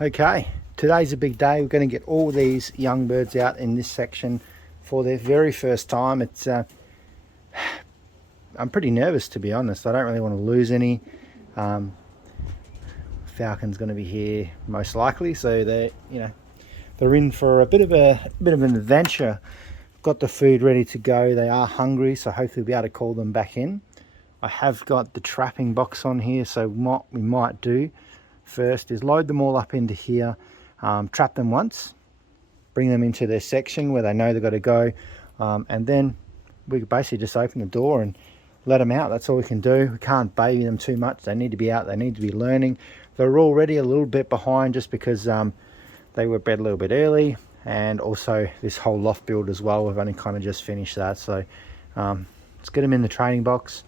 Okay, today's a big day. We're going to get all these young birds out in this section for their very first time. I'm pretty nervous, to be honest. I don't really want to lose any. Falcon's going to be here most likely, so they're in for a bit of an adventure. Got the food ready to go. They are hungry, so hopefully we'll be able to call them back in. I have got the trapping box on here, so what we might do first is load them all up into here, trap them once, bring them into their section where they know they've got to go, and then we basically just open the door and let them out. That's all we can do. We can't baby them too much. They need to be out. They need to be learning. They're already a little bit behind just because they were bred a little bit early, and also this whole loft build as well. We've only kind of just finished that, so let's get them in the training box.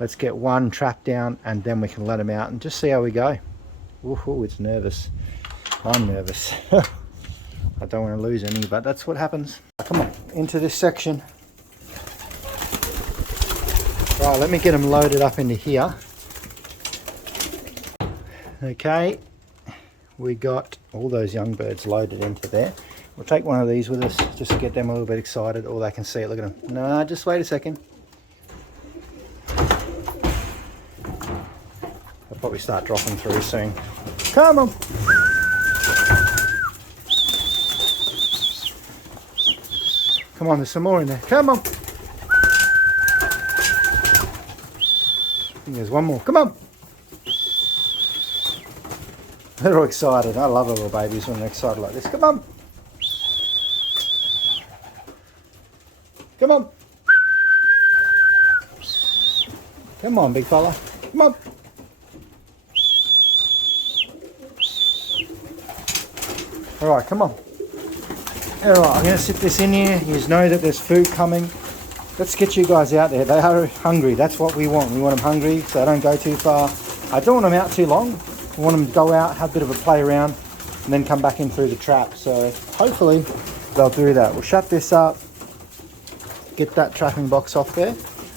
Let's get one trap down, and then we can let them out and just see how we go. Ooh, it's nervous. I'm nervous. I don't want to lose any, but that's what happens. Come on, into this section. Right, let me get them loaded up into here. Okay, we got all those young birds loaded into there. We'll take one of these with us just to get them a little bit excited. All they can see it. Look at them. No, just wait a second. They'll probably start dropping through soon. Come on. Come on, there's some more in there. Come on. I think there's one more. Come on. They're all excited. I love little babies when they're excited like this. Come on. Come on. Come on, big fella. Come on. All right, come on. All right, I'm going to sit this in here. You know that there's food coming. Let's get you guys out there. They are hungry. That's what we want. We want them hungry so they don't go too far. I don't want them out too long. I want them to go out, have a bit of a play around, and then come back in through the trap. So hopefully they'll do that. We'll shut this up, get that trapping box off there.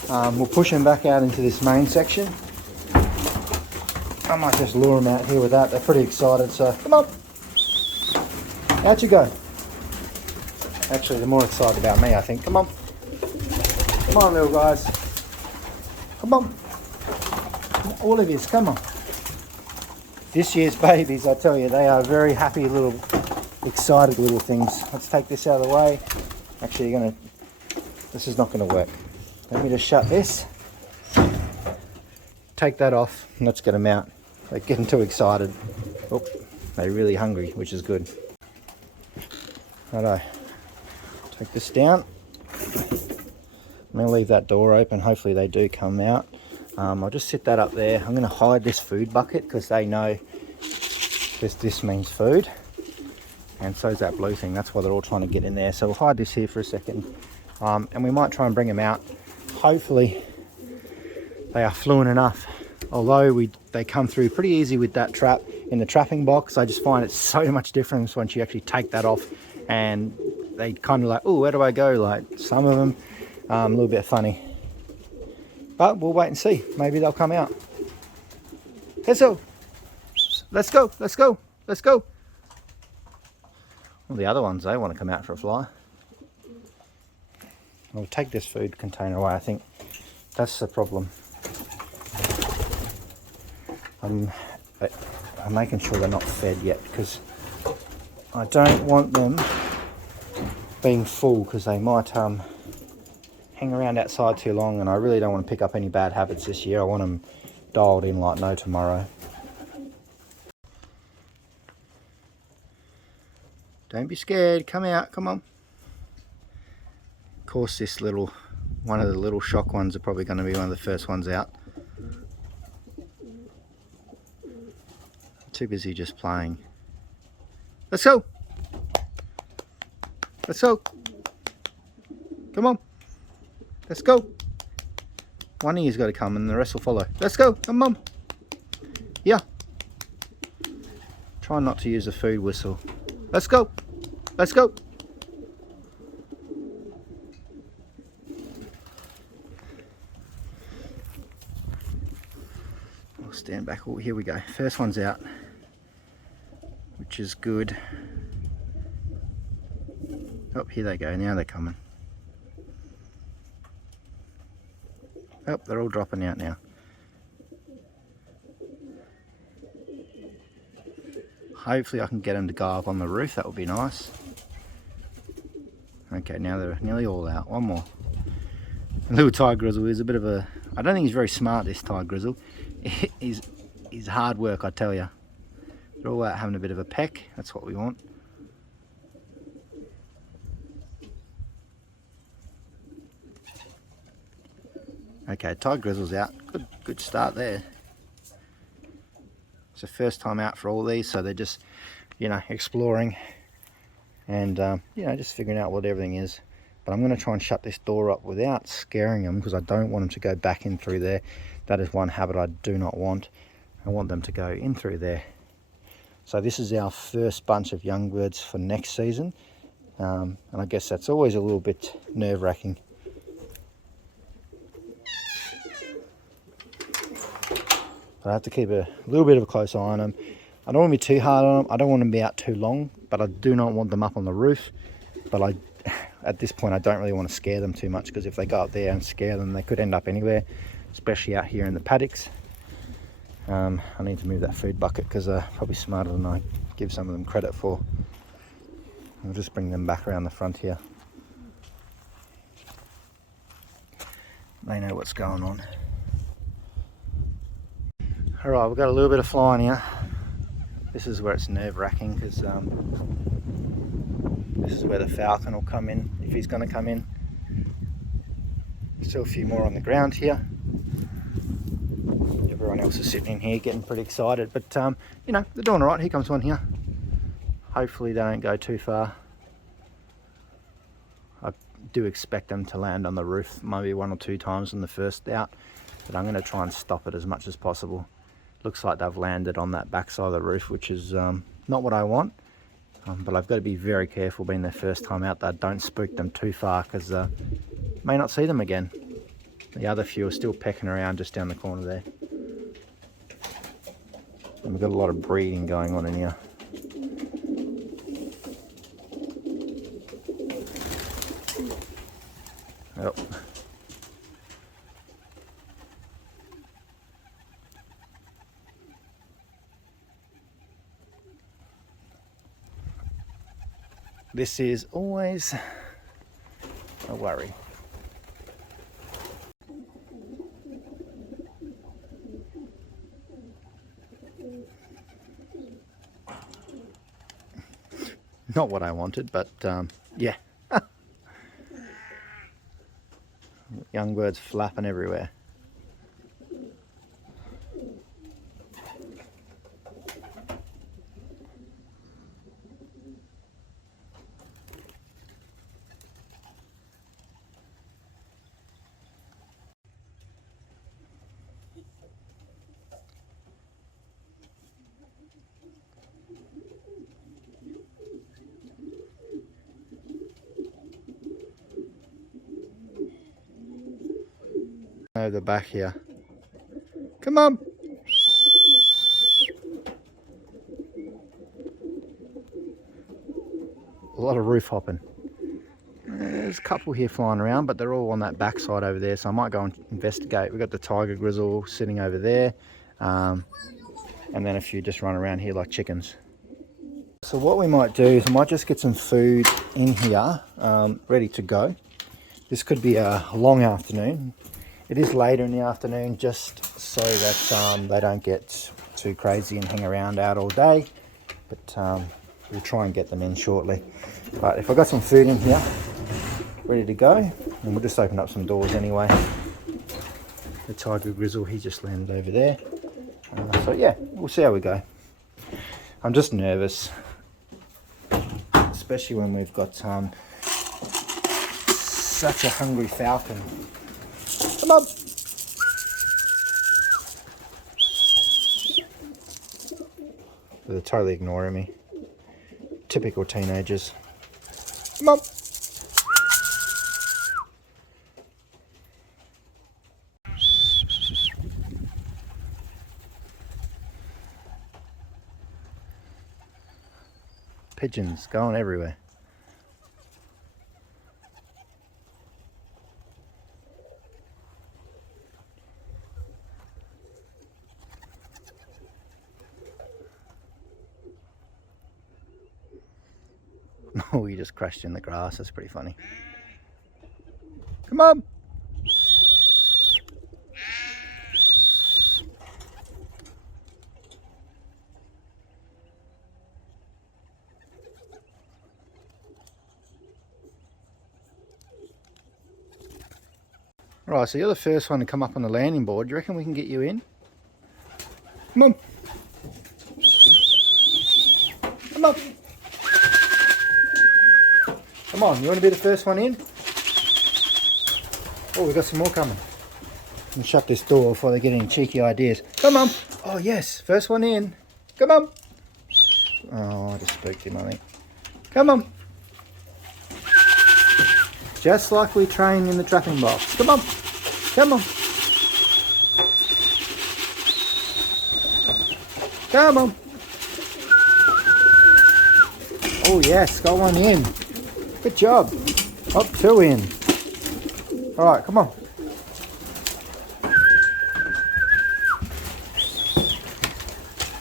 We'll push them back out into this main section. I might just lure them out here with that. They're pretty excited, so come on. Out you go. Actually, they're more excited about me, I think. Come on. Come on, little guys. Come on. All of yous, come on. This year's babies, I tell you, they are very happy little, excited little things. Let's take this out of the way. Actually, this is not going to work. Let me just shut this. Take that off, and let's get them out. They're getting too excited. Oh, they're really hungry, which is good. Righto. Take this down. I'm going to leave that door open. Hopefully they do come out. I'll just sit that up there. I'm going to hide this food bucket because they know this means food. And so is that blue thing. That's why they're all trying to get in there. So we'll hide this here for a second. And we might try and bring them out. Hopefully they are fluent enough. Although they come through pretty easy with that trap in the trapping box. I just find it's so much difference once you actually take that off. And they kind of like, oh, where do I go? Like some of them, a little bit funny. But we'll wait and see. Maybe they'll come out. Let's go. Let's go. Let's go. Let's go. Well, the other ones, they want to come out for a fly. I'll take this food container away. I think that's the problem. I'm making sure they're not fed yet because I don't want them being full because they might hang around outside too long, and I really don't want to pick up any bad habits this year. I want them dialed in like no tomorrow. Don't be scared. Come out. Come on. Of course, one of the little shock ones are probably going to be one of the first ones out. Too busy just playing. Let's go. Let's go. Come on. Let's go. One of you's got to come and the rest will follow. Let's go. Come on. Yeah. Try not to use a food whistle. Let's go. Let's go. I'll stand back. Oh, here we go. First one's out. We which is good. Oh, here they go, now they're coming. Oh, they're all dropping out now. Hopefully I can get them to go up on the roof, that would be nice. Okay, now they're nearly all out. One more. The little Thai grizzle is a bit of a... I don't think he's very smart, this Thai grizzle. He's hard work, I tell you. They're all out having a bit of a peck. That's what we want. Okay, Thai grizzle's out. Good start there. It's the first time out for all these, so they're just, you know, exploring and, you know, just figuring out what everything is. But I'm going to try and shut this door up without scaring them, because I don't want them to go back in through there. That is one habit I do not want. I want them to go in through there. So this is our first bunch of young birds for next season. And I guess that's always a little bit nerve-wracking. But I have to keep a little bit of a close eye on them. I don't want to be too hard on them. I don't want them to be out too long, but I do not want them up on the roof. But at this point, I don't really want to scare them too much, because if they go up there and scare them, they could end up anywhere, especially out here in the paddocks. I need to move that food bucket, because they're probably smarter than I give some of them credit for. I'll just bring them back around the front here. They know what's going on. Alright, we've got a little bit of flying here. This is where it's nerve-wracking, because this is where the falcon will come in, if he's going to come in. Still a few more on the ground here. Everyone else is sitting in here getting pretty excited, but you know, they're doing alright. Here comes one here. Hopefully they don't go too far. I do expect them to land on the roof maybe 1 or 2 times in the first out, but I'm going to try and stop it as much as possible. Looks like they've landed on that back side of the roof, which is not what I want. But I've got to be very careful being their first time out there. Don't spook them too far, because may not see them again. The other few are still pecking around just down the corner there. And we've got a lot of breeding going on in here. Yep. This is always a worry. Not what I wanted, but yeah. Young birds flapping everywhere. Over the back here. Come on. A lot of roof hopping. There's a couple here flying around, but they're all on that back side over there, so I might go and investigate. We've got the tiger grizzle sitting over there, and then a few just run around here like chickens. So what we might do is I might just get some food in here, ready to go. This could be a long afternoon. It is later in the afternoon, just so that they don't get too crazy and hang around out all day. But we'll try and get them in shortly. But if I've got some food in here, ready to go, and we'll just open up some doors anyway. The tiger grizzle, he just landed over there. So yeah, we'll see how we go. I'm just nervous, especially when we've got such a hungry falcon. Come on. They're totally ignoring me. Typical teenagers. Come on. pigeons going everywhere. Oh, he just crashed in the grass. That's pretty funny. Come on. Right, so you're the first one to come up on the landing board. Do you reckon we can get you in? Come on. Come on. Come on, you want to be the first one in? Oh, we've got some more coming. And shut this door before they get any cheeky ideas. Come on. Oh, yes, first one in. Come on. Oh, I just spooked him, I think. Come on. Just like we train in the trapping box. Come on. Come on. Come on. Oh, yes, got one in. Good job. Up, two in. All right, come on.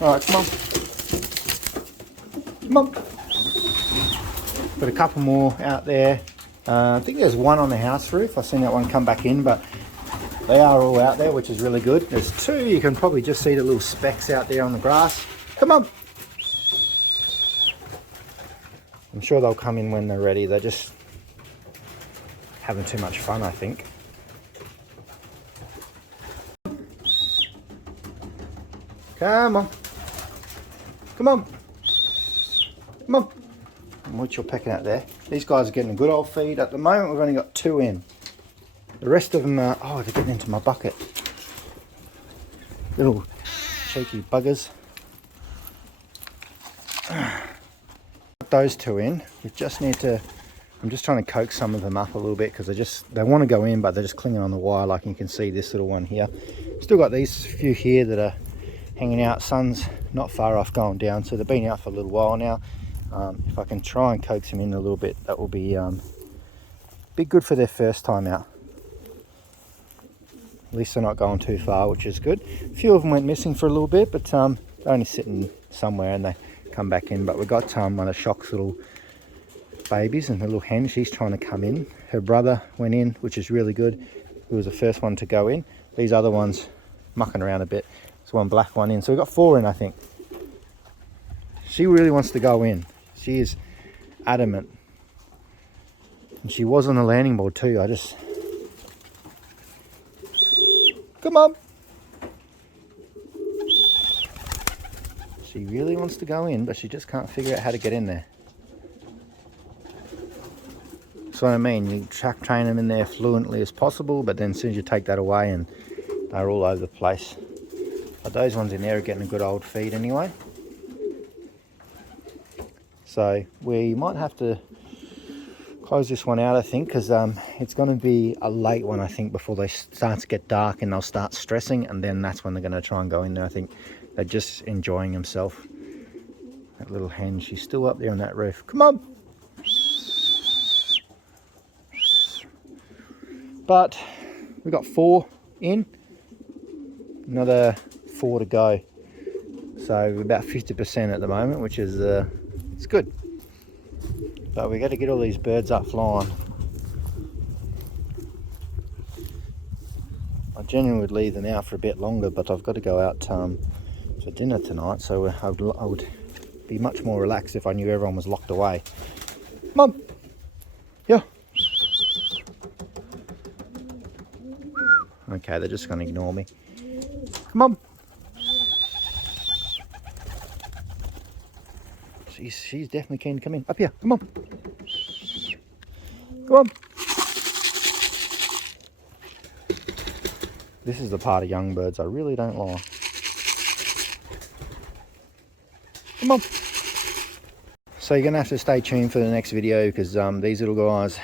All right, come on. Come on. Got a couple more out there. I think there's one on the house roof. I've seen that one come back in, but they are all out there, which is really good. There's two. You can probably just see the little specks out there on the grass. Come on. I'm sure they'll come in when they're ready. They're just having too much fun, I think. Come on. Come on. Come on. What you're pecking at there. These guys are getting a good old feed. At the moment, we've only got two in. The rest of them are, oh, they're getting into my bucket. Little cheeky buggers. Those two in. We just need to, I'm just trying to coax some of them up a little bit because they want to go in, but they're just clinging on the wire, like you can see this little one here. Still got these few here that are hanging out. Sun's not far off going down, so they've been out for a little while now. If I can try and coax them in a little bit, that will be good for their first time out. At least they're not going too far, which is good. A few of them went missing for a little bit, but they're only sitting somewhere and they come back in. But we got one of Shock's little babies, and the little hen, she's trying to come in. Her brother went in, which is really good. He was the first one to go in. These other ones mucking around a bit. There's one black one in, so we've got four in, I think. She really wants to go in. She is adamant. And she was on the landing board too. Come on. She really wants to go in, but she just can't figure out how to get in there. That's what I mean. You train them in there fluently as possible, but then as soon as you take that away, and they're all over the place. But those ones in there are getting a good old feed anyway. So we might have to close this one out, I think, because it's going to be a late one, I think, before they start to get dark and they'll start stressing, and then that's when they're going to try and go in there. I think they're just enjoying themselves. That little hen, she's still up there on that roof. Come on. But we've got four in, another four to go. So we're about 50% at the moment, which is it's good. But we got to get all these birds up flying. I generally would leave them out for a bit longer, but I've got to go out for dinner tonight, so I would be much more relaxed if I knew everyone was locked away. Mum! Yeah. Okay, they're just going to ignore me. Come on. She's definitely keen to come in. Up here, come on. Come on. This is the part of young birds I really don't like. Come on. So you're going to have to stay tuned for the next video, because these little guys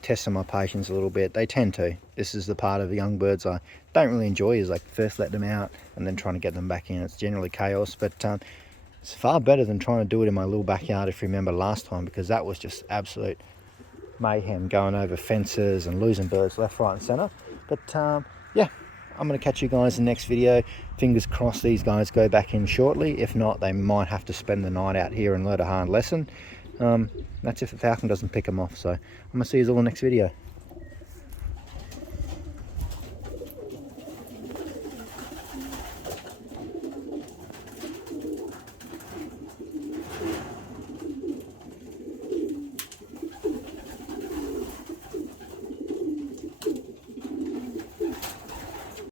testing my patience a little bit. They tend to. This is the part of the young birds I don't really enjoy, is like first let them out and then trying to get them back in. It's generally chaos, but It's far better than trying to do it in my little backyard, if you remember last time, because that was just absolute mayhem, going over fences and losing birds left, right and centre. But yeah, I'm going to catch you guys in the next video. Fingers crossed these guys go back in shortly. If not, they might have to spend the night out here and learn a hard lesson. That's if the falcon doesn't pick them off. So I'm going to see you all in the next video.